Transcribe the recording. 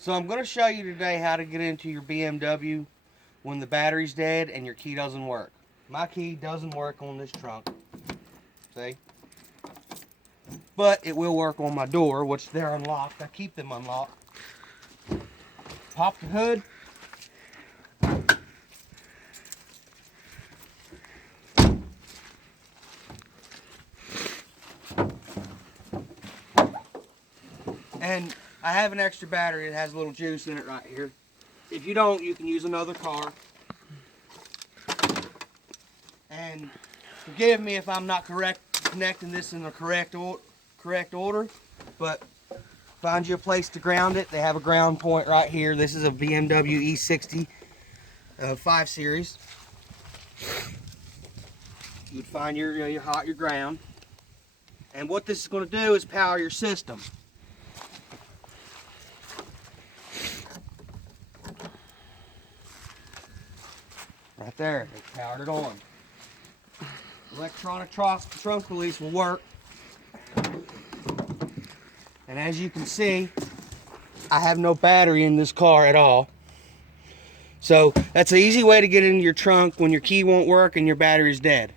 So I'm going to show you today how to get into your BMW when the battery's dead and your key doesn't work. My key doesn't work on this trunk, see? But it will work on my door, which they're unlocked. I keep them unlocked. Pop the hood. And I have an extra battery that has a little juice in it right here. If you don't, you can use another car. And forgive me if I'm not connecting this in the correct order, but find you a place to ground it. They have a ground point right here. This is a BMW E60 5 Series. You would find your ground. And what this is going to do is power your system. Right there, they powered it on. Electronic trunk release will work. And as you can see, I have no battery in this car at all. So that's an easy way to get into your trunk when your key won't work and your battery's dead.